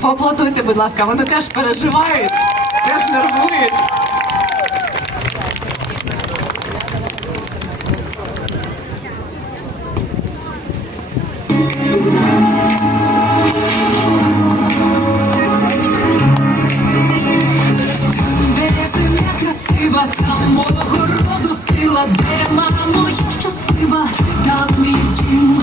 Поаплодуйте, будь ласка, вони теж переживають, теж нервують. Там мого роду сила, де мамо я щаслива, там мій дім,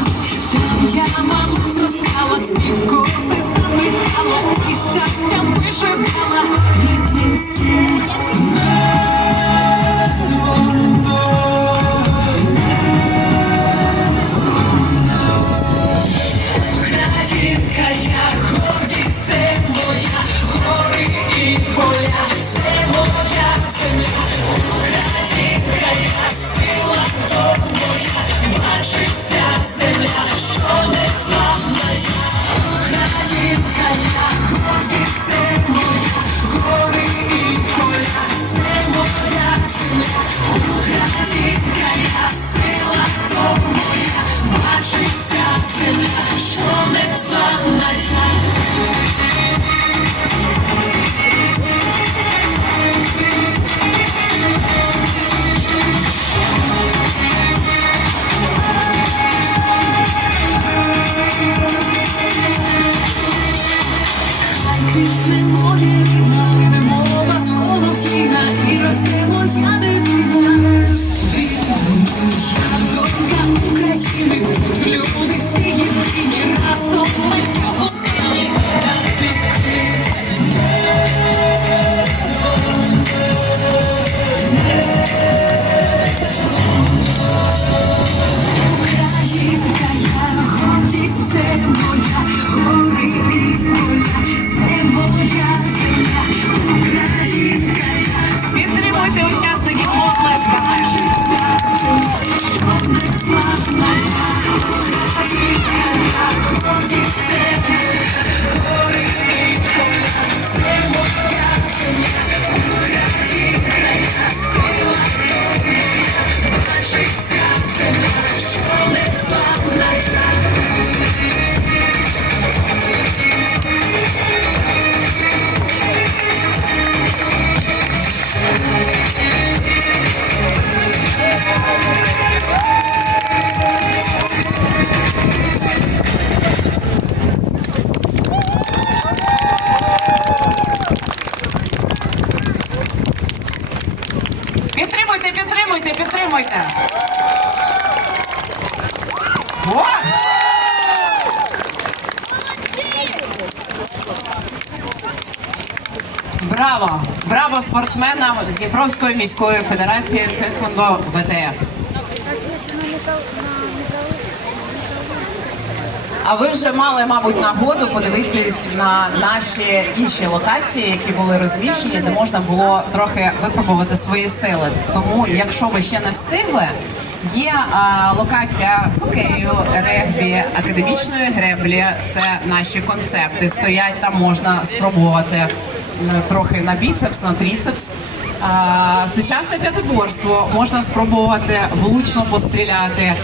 Рідна, не мова солов'їна, і росте моя дитина. Підтримуйте, підтримуйте! Браво! Браво спортсменам Дніпровської міської федерації Тхеквондо ВТФ. А ви вже мали, мабуть, нагоду подивитись на наші інші локації, які були розміщені, де можна було трохи випробувати свої сили. Тому, якщо ви ще не встигли, є а, локація хокею, регбі, академічної греблі. Це наші концепти. Стоять там, можна спробувати трохи на біцепс, на тріцепс. А, сучасне п'ятиборство можна спробувати влучно постріляти.